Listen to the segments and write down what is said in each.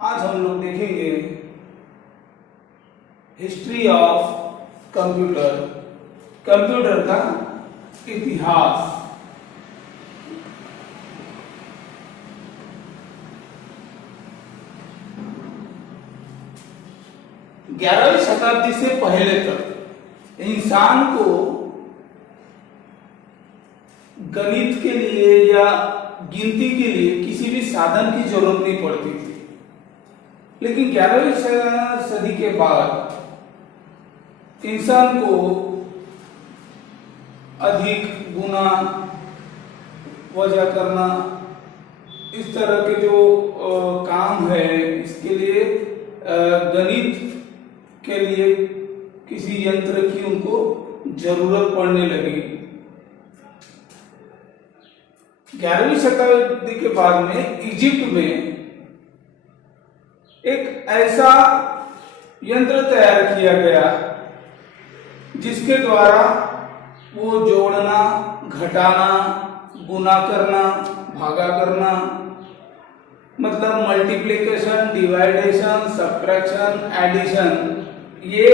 आज हम लोग देखेंगे हिस्ट्री ऑफ कंप्यूटर, कंप्यूटर का इतिहास। ग्यारहवीं शताब्दी से पहले तक इंसान को गणित के लिए या गिनती के लिए किसी भी साधन की जरूरत नहीं पड़ती थी, लेकिन 11वीं सदी के बाद इंसान को अधिक गुना वजह करना, इस तरह के जो काम है, इसके लिए गणित के लिए किसी यंत्र की उनको जरूरत पड़ने लगी। 11वीं शताब्दी के बाद में इजिप्ट में एक ऐसा यंत्र तैयार किया गया जिसके द्वारा वो जोड़ना, घटाना, गुना करना, भागा करना, मतलब मल्टीप्लिकेशन, डिवाइडेशन, सब्ट्रैक्शन, एडिशन, ये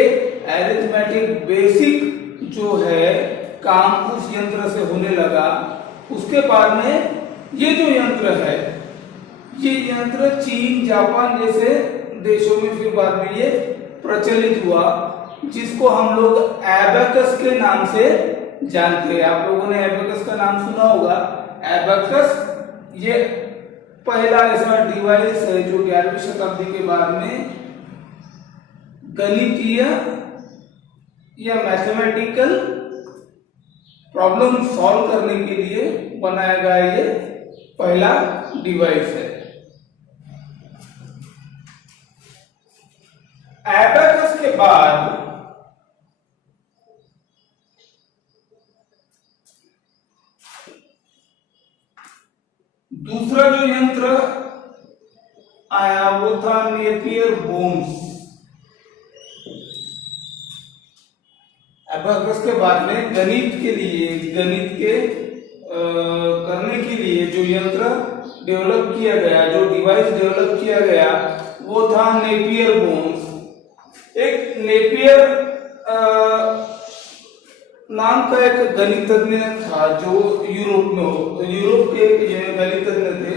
अरिथमेटिक बेसिक जो है काम उस यंत्र से होने लगा। उसके बाद में ये जो यंत्र है, ये यंत्र चीन, जापान जैसे देशों में फिर बाद में ये प्रचलित हुआ, जिसको हम लोग एबेकस के नाम से जानते हैं। आप लोगों ने एबेकस का नाम सुना होगा। एबेकस ये पहला ऐसा डिवाइस है जो 11वीं शताब्दी के बाद में गणितीय या मैथमेटिकल प्रॉब्लम सॉल्व करने के लिए बनाया गया ये पहला डिवाइस है। एबेकस के बाद दूसरा जो यंत्र आया वो था नेपियर बोन्स। एबेकस के बाद में गणित के करने के लिए जो यंत्र डेवलप किया गया, जो डिवाइस डेवलप किया गया, वो था नेपियर बोन्स। एक नेपियर नाम का एक गणितज्ञ था जो यूरोप के गणितज्ञ थे,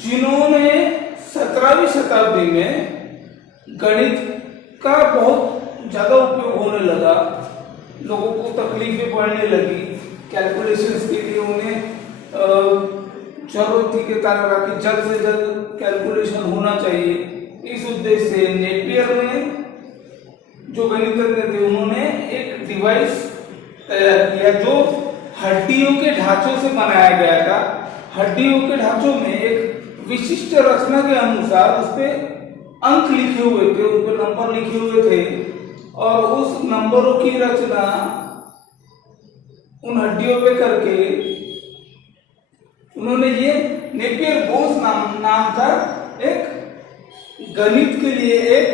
जिन्होंने 17वीं शताब्दी में गणित का बहुत ज्यादा उपयोग होने लगा। लोगों को तकलीफें पड़ने लगी, कैलकुलेशंस के लिए उन्हें जरूरत थी कि जल्द से जल्द कैलकुलेशन होना चाहिए। इस उद्देश्य से नेपियर ने, जो गणितज्ञ थे, उन्होंने एक डिवाइस तैयार किया जो हड्डियों के ढांचों से बनाया गया था। हड्डियों के ढांचों में एक विशिष्ट रचना के अनुसार उस पे अंक लिखे हुए थे, उन पे नंबर लिखे हुए थे, और उस नंबरों की रचना उन हड्डियों पे करके उन्होंने ये नेपियर बोन्स नाम का एक गणित के लिए एक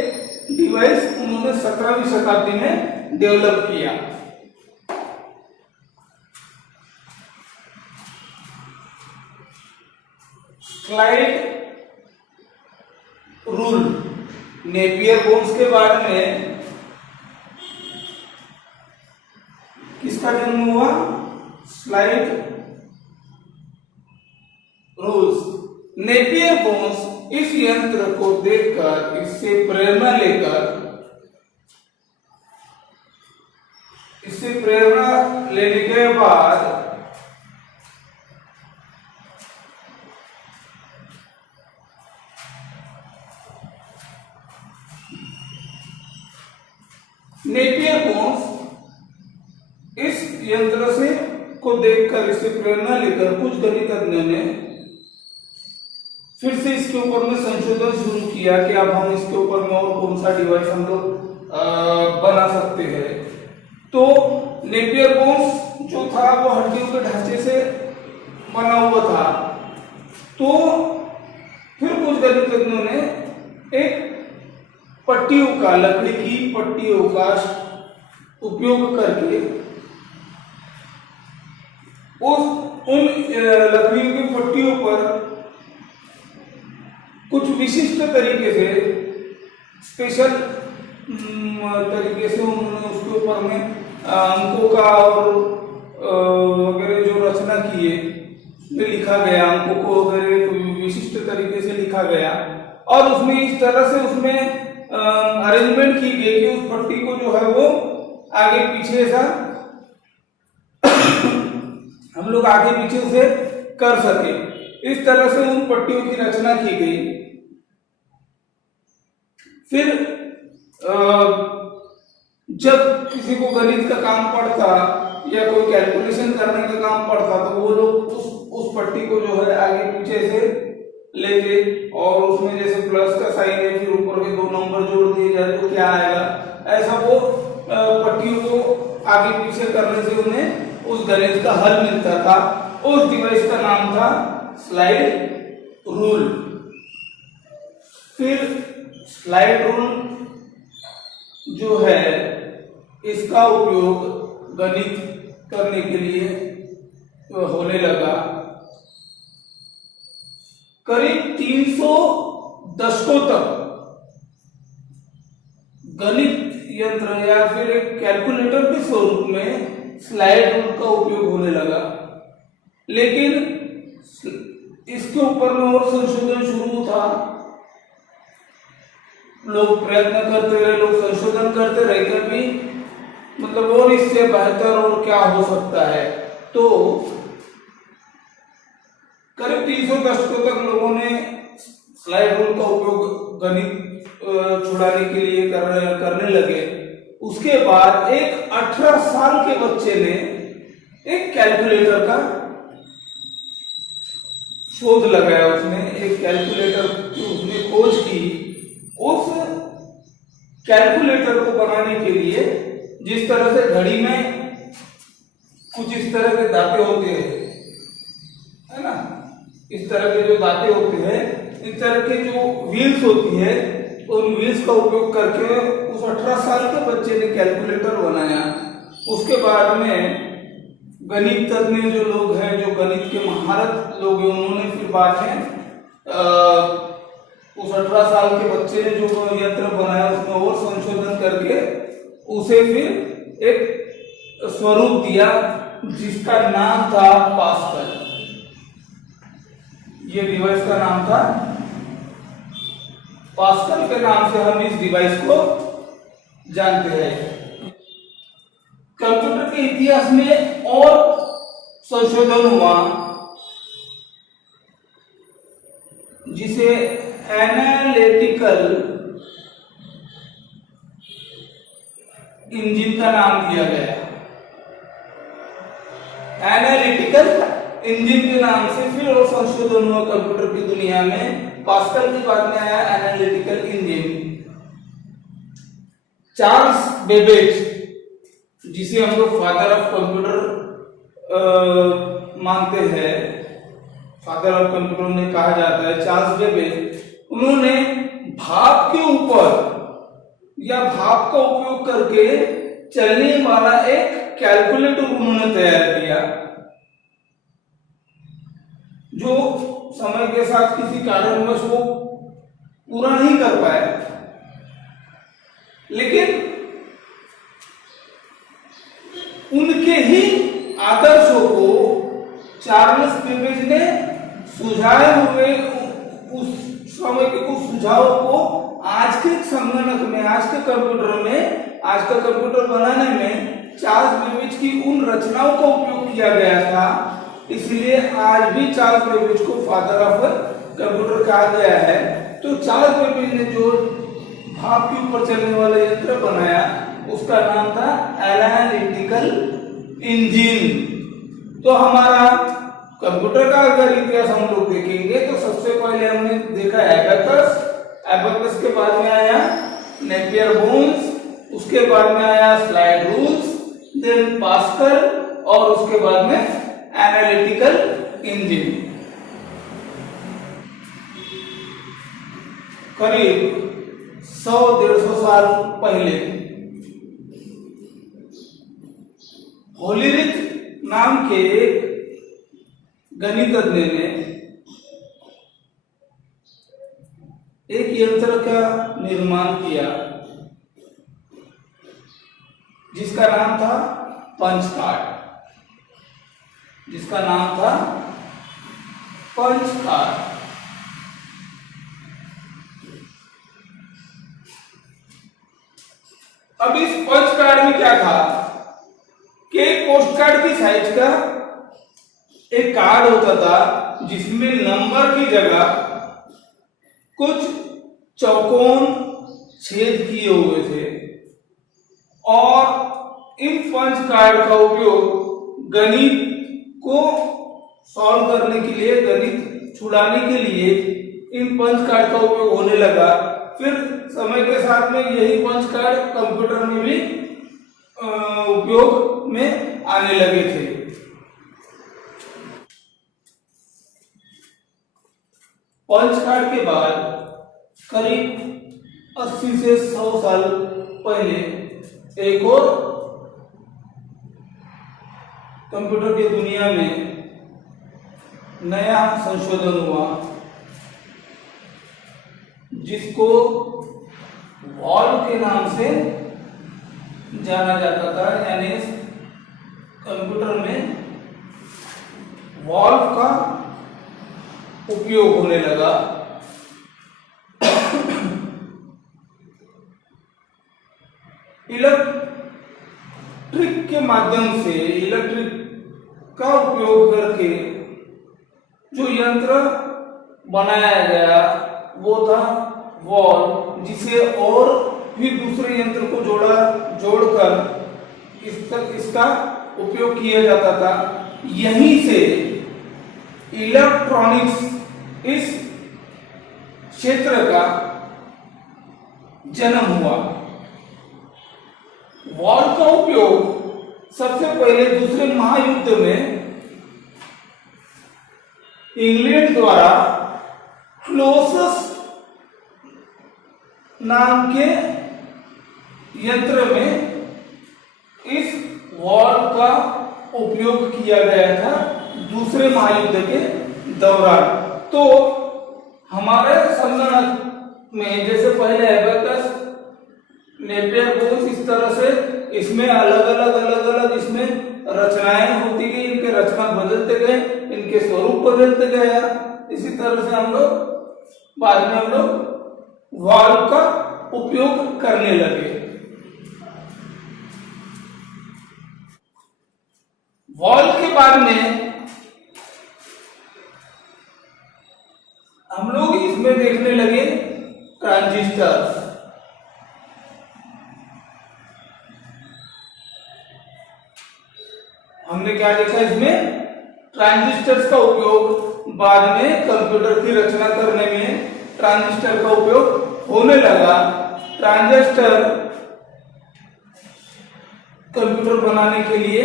डिवाइस उन्होंने 17वीं शताब्दी में डेवलप किया। Clyde rule. नेपियर बोन्स के बारे में किसका जन्म हुआ? Slide rules. नेपियर बोन्स इस यंत्र को देखकर, इससे प्रेरणा लेने के बाद नेपियर बोन्स इस यंत्र से को देखकर, इससे प्रेरणा लेकर कुछ गणितज्ञों ने फिर से इसके ऊपर में संशोधन शुरू किया कि अब हम इसके ऊपर में और कौन सा डिवाइस हम लोग बना सकते हैं। तो नेपियर बोन्स जो था वो हड्डियों के ढांचे से बना हुआ था। तो फिर कुछ गणितज्ञों ने एक पट्टियों का, लकड़ी की पट्टियों का उपयोग करके उन लकड़ियों की पट्टियों पर कुछ विशिष्ट तरीके से, स्पेशल तरीके से उन्होंने उसके ऊपर में अंकों का और वगैरह जो रचना की है उसमें लिखा गया, अंकों को वगैरह विशिष्ट तरीके से लिखा गया और उसमें इस तरह से उसमें अरेंजमेंट की गई कि उस पट्टी को जो है वो आगे पीछे ऐसा हम लोग आगे पीछे उसे कर सके, इस तरह से उन पट्टियों की रचना की गई। फिर जब किसी को गणित का काम पड़ता या कोई कैलकुलेशन करने का काम पड़ता तो वो लोग उस पट्टी को जो है आगे पीछे से लेके और उसमें जैसे प्लस का साइन है फिर ऊपर के 2 नंबर जोड़ दिए जाए तो क्या आएगा, ऐसा वो पट्टियों को आगे पीछे करने से उन्हें उस गणित का हल मिलता था। उस डिवाइस का नाम था स्लाइड रूल। फिर स्लाइड रूल जो है इसका उपयोग गणित करने के लिए होने लगा। करीब 300 दशकों तक गणित यंत्र या फिर एक कैलकुलेटर के स्वरूप में स्लाइड रूल का उपयोग होने लगा, लेकिन इसके ऊपर में और संशोधन शुरू था। लोग प्रयत्न करते रहे, लोग संशोधन करते रहे, कभी मतलब और इससे बेहतर और क्या हो सकता है। तो करीब 300 दशकों तक लोगों ने स्लाइड रूल का उपयोग गणित छुड़ाने के लिए करने लगे। उसके बाद एक 18 साल के बच्चे ने एक कैलकुलेटर का शोध लगाया, उसने एक कैलकुलेटर की उसने खोज की। उस कैलकुलेटर को बनाने के लिए जिस तरह से घड़ी में कुछ इस तरह के दांते होते हैं, है ना, इस तरह के जो दांते होते हैं, इस तरह के जो व्हील्स होती है, उन व्हील्स का उपयोग करके उस 18 साल के बच्चे ने कैलकुलेटर बनाया। उसके बाद में गणित तज्ञ जो लोग हैं, जो गणित के महारत लोग हैं, उन्होंने फिर बाद में उस 18 साल के बच्चे ने जो यंत्र बनाया उसमें और संशोधन करके उसे फिर एक स्वरूप दिया जिसका नाम था पास्कल। ये डिवाइस का नाम था पास्कल। के नाम से हम इस डिवाइस को जानते हैं। कंप्यूटर के इतिहास में और संशोधन हुआ जिसे एनालिटिकल इंजन का नाम दिया गया। एनालिटिकल इंजन के नाम से फिर और संशोधन हुआ कंप्यूटर की दुनिया में। पास्कल के बाद में आया एनालिटिकल इंजन। चार्ल्स बेबेज, जिसे हम लोग फादर ऑफ कंप्यूटर मानते हैं, फादर ऑफ कंप्यूटर उन्हें कहा जाता है, चार्ल्स बेबेज, उन्होंने भाप के ऊपर या भाप का उपयोग करके चलने वाला एक कैलकुलेटर उन्होंने तैयार किया, जो समय के साथ किसी कारणवश वो पूरा नहीं कर पाया, लेकिन उनके ही आदर्शों को चार्ल्स बेबेज ने सुझाए हुए उस समय के कुछ सुझावों को आज के संगणक में, आज के कंप्यूटर में, आज का कंप्यूटर बनाने में चार्ल्स बेबेज की उन रचनाओं का उपयोग किया गया था। इसलिए आज भी चार्ल्स बेबेज को फादर ऑफ कंप्यूटर कहा गया है। तो चार्ल्स बेबेज ने जो भाप के ऊपर चलने वाला यंत्र बनाया उसका नाम था एनालिटिकल इंजन। तो हमारा कंप्यूटर का अगर इतिहास हम लोग देखेंगे तो सबसे पहले हमने देखा एबेकस, एबेकस के बाद में आया नेपियर बोन्स, उसके बाद में आया स्लाइड रूल्स, देन पास्कल और उसके बाद में एनालिटिकल इंजन। करीब 100-150 साल पहले होलीरिच नाम के एक गणितज्ञ ने एक यंत्र का निर्माण किया जिसका नाम था पंच कार्ड, जिसका नाम था पंच कार्ड। अब इस पंच कार्ड में क्या था कि एक पोस्ट कार्ड की साइज का एक कार्ड होता था जिसमें नंबर की जगह कुछ चौकोन छेद किए हुए थे और इन पंच कार्ड का उपयोग गणित को सॉल्व करने के लिए, गणित छुड़ाने के लिए इन पंच कार्ड का उपयोग होने लगा। फिर समय के साथ में यही पंच कार्ड कंप्यूटर में भी उपयोग में आने लगे थे। पंच कार्ड के बाद करीब 80 से 100 साल पहले एक और कंप्यूटर की दुनिया में नया संशोधन हुआ जिसको वॉल्व के नाम से जाना जाता था। यानी कंप्यूटर में वॉल्व का उपयोग होने लगा। इलेक्ट्रिक के माध्यम से, इलेक्ट्रिक का उपयोग करके जो यंत्र बनाया गया वो था वॉल्व, जिसे और भी दूसरे यंत्र को जोड़कर इसका उपयोग किया जाता था। यहीं से इलेक्ट्रॉनिक्स इस क्षेत्र का जन्म हुआ। वॉल्व का उपयोग सबसे पहले दूसरे महायुद्ध में इंग्लैंड द्वारा क्लोसस नाम के यंत्र में इस वॉल्व का उपयोग किया गया था दूसरे महायुद्ध के दौरान। तो हमारे संगणक में जैसे पहले एबेकस, नेपियर बोन्स, इस तरह से इसमें अलग अलग इसमें रचनाएं होती गई, इनके रचना बदलते गए, इनके स्वरूप बदलते गया। इसी तरह से हम लोग बाद में वॉल्व का उपयोग करने लगे। वॉल्व के बाद में हम लोग इसमें देखने लगे ट्रांजिस्टर। हमने क्या देखा इसमें? ट्रांजिस्टर्स का उपयोग बाद में कंप्यूटर की रचना करने में ट्रांजिस्टर का उपयोग होने लगा। ट्रांजिस्टर कंप्यूटर बनाने के लिए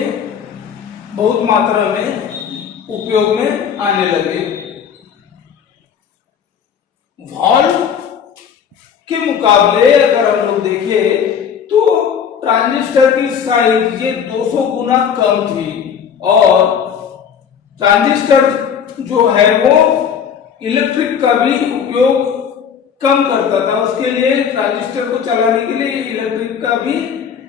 बहुत मात्रा में उपयोग में आने लगे। वॉल्व के मुकाबले अगर हम लोग देखें तो ट्रांजिस्टर की साइज ये 200 गुना कम थी और ट्रांजिस्टर जो है वो इलेक्ट्रिक का भी उपयोग कम करता था। उसके लिए ट्रांजिस्टर को चलाने के लिए इलेक्ट्रिक का भी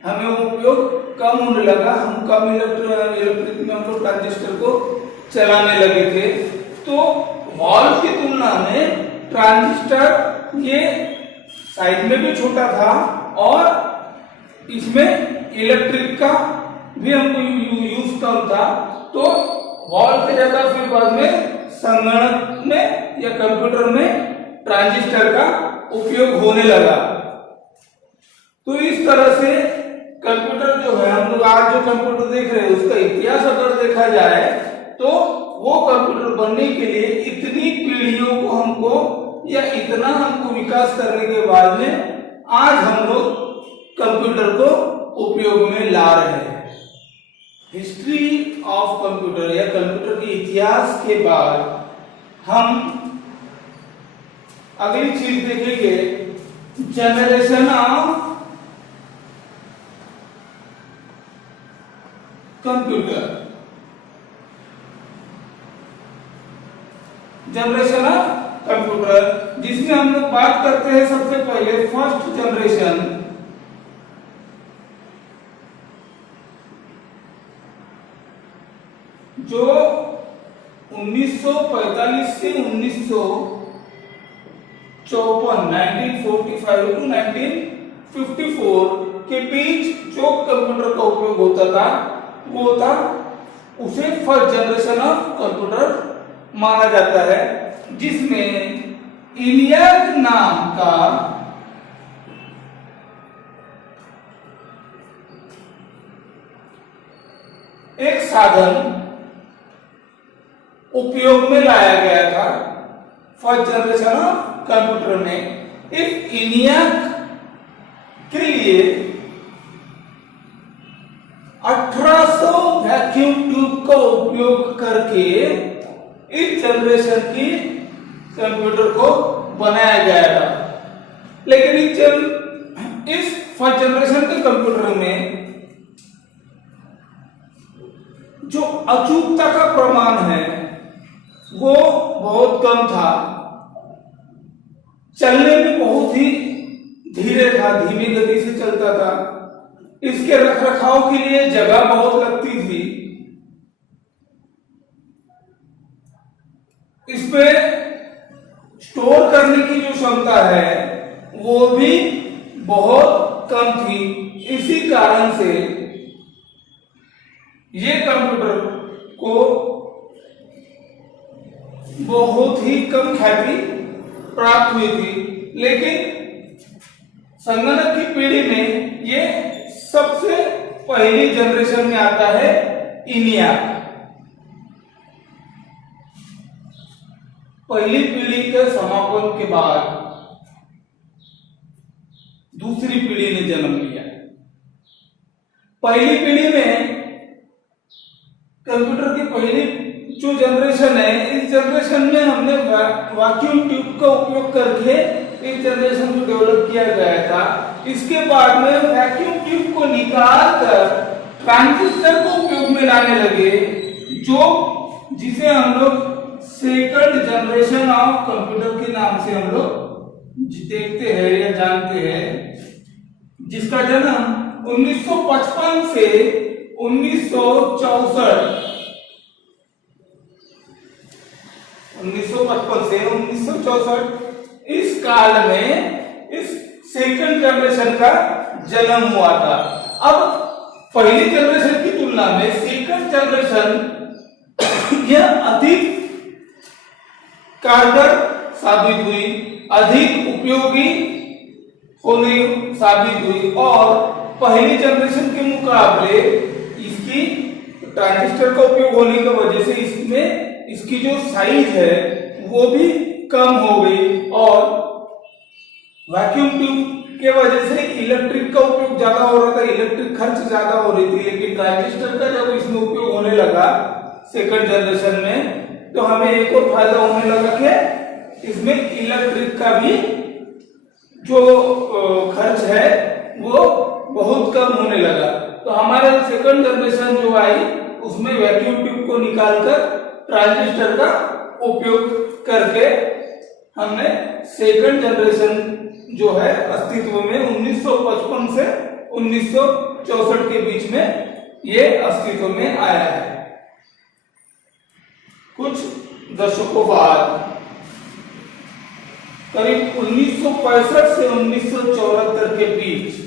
हमें उपयोग कम होने लगा। हम कम इलेक्ट्रिक में हम लोग ट्रांजिस्टर को चलाने लगे थे। तो वॉल्व की तुलना में ट्रांजिस्टर ये साइज में भी छोटा था और इसमें इलेक्ट्रिक का भी हमको यूज कम था। तो वॉल्व के जगह फिर बाद में संगणक में या कंप्यूटर में ट्रांजिस्टर का उपयोग होने लगा। तो इस तरह से कंप्यूटर जो है, हम लोग आज जो कंप्यूटर देख रहे हैं उसका इतिहास अगर देखा जाए तो वो कंप्यूटर बनने के लिए इतनी पीढ़ियों को हमको या इतना हमको विकास करने के बाद में आज हम लोग कंप्यूटर को उपयोग में ला रहे हैं। हिस्ट्री ऑफ कंप्यूटर या कंप्यूटर के इतिहास के बाद हम अगली चीज देखेंगे, generation of computer. Generation of computer, जिसमें हम लोग बात करते हैं सबसे पहले फर्स्ट जनरेशन, जो 1945 से 1954 1945 टू 1954 के बीच जो कंप्यूटर का उपयोग होता था वो था, उसे फर्स्ट जनरेशन ऑफ कंप्यूटर माना जाता है, जिसमें ENIAC नाम का एक साधन उपयोग में लाया गया था फर्स्ट जनरेशन ऑफ कंप्यूटर में। इस ENIAC के लिए 1800 वैक्यूम ट्यूब का उपयोग करके इस जनरेशन की कंप्यूटर को बनाया गया था। लेकिन इस फर्स्ट जनरेशन के कंप्यूटर में जो अचूकता का प्रमाण है वो बहुत कम था, चलने में बहुत ही धीरे था, धीमी गति से चलता था, इसके रखरखाव के लिए जगह बहुत लगती थी, इसमें स्टोर करने की जो क्षमता है वो भी बहुत कम थी। इसी कारण से ये कंप्यूटर को बहुत ही कम ख्याति प्राप्त हुई थी। लेकिन संगणक की पीढ़ी में ये सबसे पहली जनरेशन में आता है ENIAC। पहली पीढ़ी के समापन के बाद दूसरी पीढ़ी ने जन्म लिया। पहली पीढ़ी में कंप्यूटर की पहली जो जनरेशन है, इस जनरेशन में हमने वैक्यूम ट्यूब का उपयोग करके इस जनरेशन को डेवलप किया गया था। इसके बाद में वैक्यूम ट्यूब को निकाल कर ट्रांजिस्टर को उपयोग में लाने लगे, जो जिसे हम लोग सेकंड जनरेशन ऑफ कंप्यूटर के नाम से हम लोग देखते हैं या जानते हैं, जिसका जन्म 1955 से 1964 इस काल में इस सेकंड जनरेशन का जन्म हुआ था। अब पहली जनरेशन की तुलना में सेकंड जनरेशन यह अधिक कारगर साबित हुई, अधिक उपयोगी होने साबित हुई, और पहली जनरेशन के मुकाबले इसकी ट्रांजिस्टर का उपयोग होने की वजह से इसमें इसकी जो साइज है वो भी कम हो गई, और वैक्यूम ट्यूब के वजह से इलेक्ट्रिक का उपयोग ज्यादा हो रहा था, इलेक्ट्रिक खर्च ज्यादा हो रही थी। लेकिन ट्रांजिस्टर का जब इसमें उपयोग होने लगा सेकंड जनरेशन में, तो हमें एक और फायदा होने लगा कि इसमें इलेक्ट्रिक का भी जो खर्च है वो बहुत कम होने लगा। तो हमारे सेकंड जनरेशन जो आई उसमें वैक्यूम ट्यूब को निकालकर ट्रांजिस्टर का उपयोग करके हमने सेकंड जनरेशन जो है अस्तित्व में 1955 से 1964 के बीच में ये अस्तित्व में आया है। कुछ दशकों बाद करीब 1965 से 1974 के बीच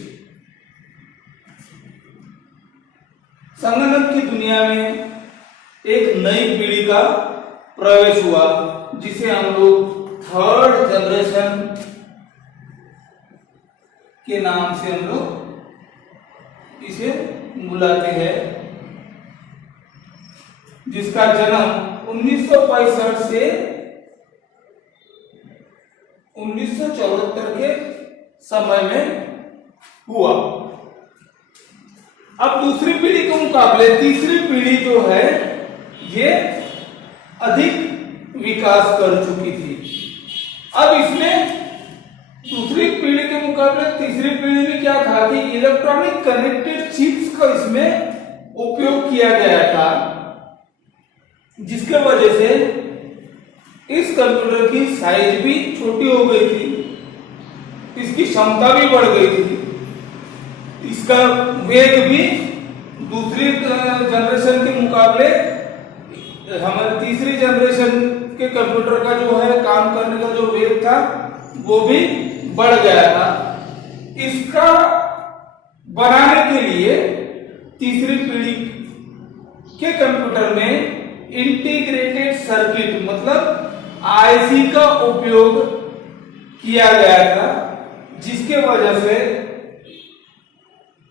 संगणक की दुनिया में एक नई पीढ़ी का प्रवेश हुआ, जिसे हम लोग थर्ड जनरेशन के नाम से हम लोग इसे बुलाते हैं, जिसका जन्म 1965 से 1974 के समय में हुआ। अब दूसरी पीढ़ी के मुकाबले तीसरी पीढ़ी जो है ये अधिक विकास कर चुकी थी। अब इसमें दूसरी पीढ़ी के मुकाबले तीसरी पीढ़ी में क्या था कि इलेक्ट्रॉनिक कनेक्टेड चिप्स का इसमें उपयोग किया गया था, जिसके वजह से इस कंप्यूटर की साइज भी छोटी हो गई थी, इसकी क्षमता भी बढ़ गई थी, इसका वेग भी दूसरी जनरेशन के मुकाबले हमारे तीसरी जनरेशन के कंप्यूटर का जो है काम करने का जो वेग था वो भी बढ़ गया था। इसका बनाने के लिए तीसरी पीढ़ी के कंप्यूटर में इंटीग्रेटेड सर्किट मतलब आईसी का उपयोग किया गया था, जिसके वजह से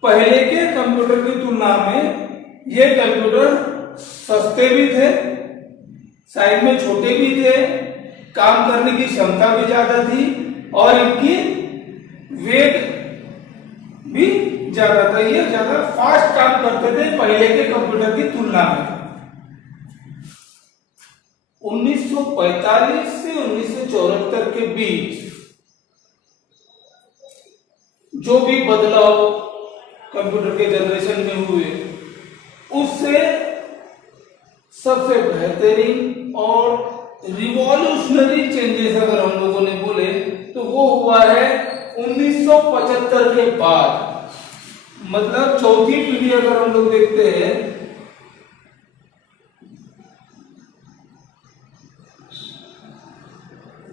पहले के कंप्यूटर की तुलना में ये कंप्यूटर सस्ते भी थे, साइज में छोटे भी थे, काम करने की क्षमता भी ज्यादा थी और इनकी वेग भी ज्यादा था। ये ज्यादा फास्ट काम करते थे पहले के कंप्यूटर की तुलना में। 1945 से 1974 के बीच जो भी बदलाव कंप्यूटर के जनरेशन में हुए, उससे सबसे बेहतरीन और रिवॉल्यूशनरी चेंजेस अगर हम लोगों ने बोले तो वो हुआ है 1975 के बाद। मतलब चौथी पीढ़ी अगर हम लोग देखते हैं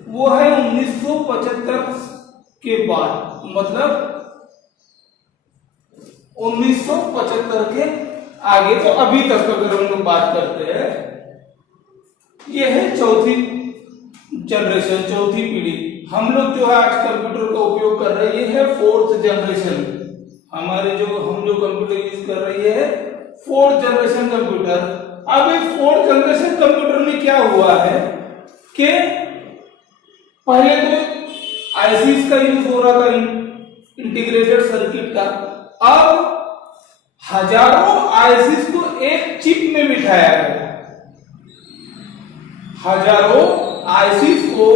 वो है 1975 के बाद, मतलब 1975 के आगे तो अभी तक अगर हम लोग बात करते हैं, ये है चौथी जनरेशन, चौथी पीढ़ी। हम लोग जो है आज कंप्यूटर का उपयोग कर रहे हैं ये है फोर्थ जनरेशन। हमारे जो हम जो कंप्यूटर यूज कर रही है फोर्थ जनरेशन कंप्यूटर। अब इस फोर्थ जनरेशन कंप्यूटर में क्या हुआ है कि पहले तो आईसीस का यूज हो रहा था, इंटीग्रेटेड सर्किट का। अब हजारों आईसीस को एक चिप में बिठाया गया, हजारों आईसीस को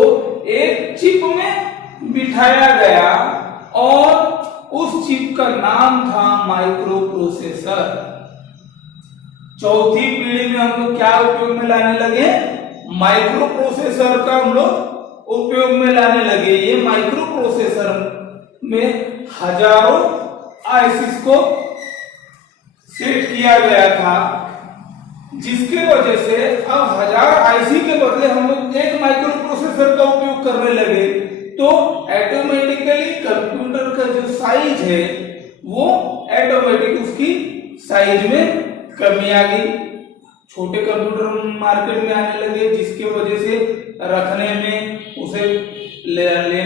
एक चिप में बिठाया गया और उस चिप का नाम था माइक्रो प्रोसेसर। चौथी पीढ़ी में हम लोग क्या उपयोग में लाने लगे? माइक्रो प्रोसेसर का हम लोग उपयोग में लाने लगे। ये माइक्रो प्रोसेसर में हजारों आईसीस को सेट किया गया था, जिसके वजह से अब 1000 आईसी के बदले हम लोग एक माइक्रो प्रोसेसर का उपयोग करने लगे, तो ऑटोमेटिकली कंप्यूटर का जो साइज है वो ऑटोमेटिक उसकी साइज में कमी आ गई। छोटे कंप्यूटर मार्केट में आने लगे, जिसके वजह से रखने में, उसे लेने ले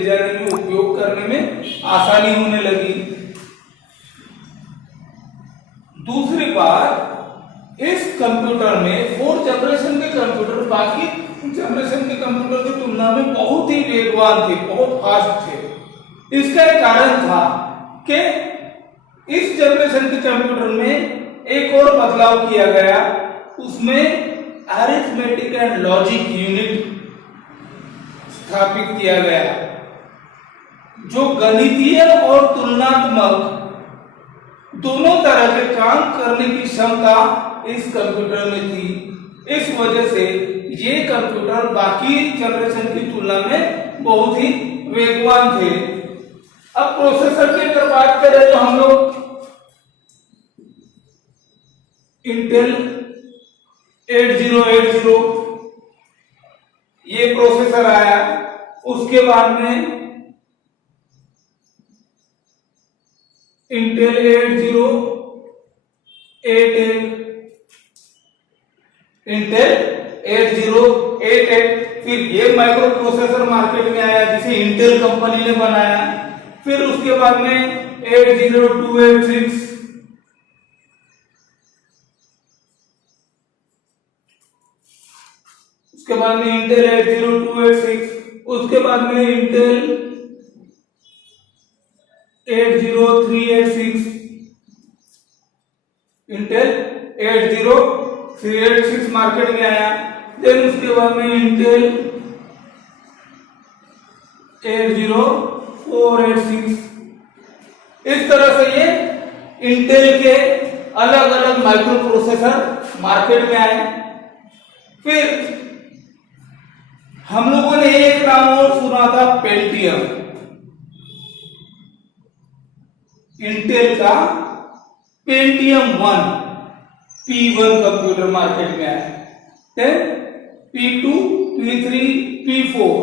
जाने में, उपयोग करने में आसानी होने लगी। दूसरी बात, इस कंप्यूटर में फोर्थ जनरेशन के कंप्यूटर बाकी जनरेशन के कंप्यूटर की तुलना में बहुत ही वेगवान थे, बहुत फास्ट थे। इसका एक कारण था कि इस जनरेशन के कंप्यूटर में एक और बदलाव किया गया, उसमें अरिथमेटिक एंड लॉजिक यूनिट स्थापित किया गया, जो गणितीय और तुलनात्मक दोनों तरह के काम करने की क्षमता इस कंप्यूटर में थी। इस वजह से ये कंप्यूटर बाकी जनरेशन की तुलना में बहुत ही वेगवान थे। अब प्रोसेसर की अगर बात करें तो हम लोग इंटेल 8080 ये प्रोसेसर आया, उसके बाद में इंटेल 8088, फिर ये माइक्रो प्रोसेसर मार्केट में आया जिसे इंटेल कंपनी ने बनाया। फिर उसके बाद में 80286, उसके बाद में इंटेल 80286, उसके बाद में इंटेल 80386, इंटेल 80386 मार्केट में आया। देन उसके बाद में इंटेल 80486। इस तरह से ये इंटेल के अलग अलग माइक्रो प्रोसेसर मार्केट में आए। फिर हम लोगों ने एक नाम और सुना था, पेंटियम। इंटेल का पेंटियम 1 P1 कंप्यूटर मार्केट में आया, P2 P3 P4,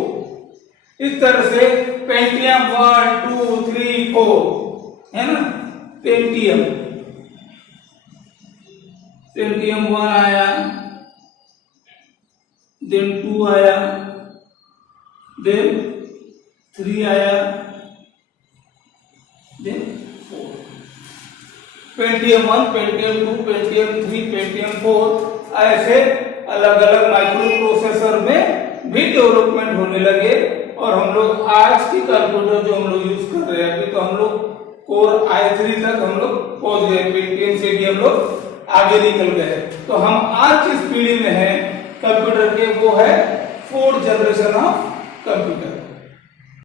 इस तरह से पेंटियम 1 2 3 4 है ना। पेंटियम 1 आया, देन 2 आया, देन 3 आया, then 4। Pentium 1, Pentium 2, Pentium 3, Pentium 4 ऐसे अलग अलग माइक्रो प्रोसेसर में भी डेवलपमेंट होने लगे। और हम लोग आज की कंप्यूटर जो हम लोग यूज कर रहे हैं अभी, तो हम लोग कोर i3 तक हम लोग पहुंच गए, पेंटियम से भी हम लोग आगे निकल गए। तो हम आज जिस पीढ़ी में हैं कंप्यूटर के, वो है 4th जनरेशन ऑफ कंप्यूटर।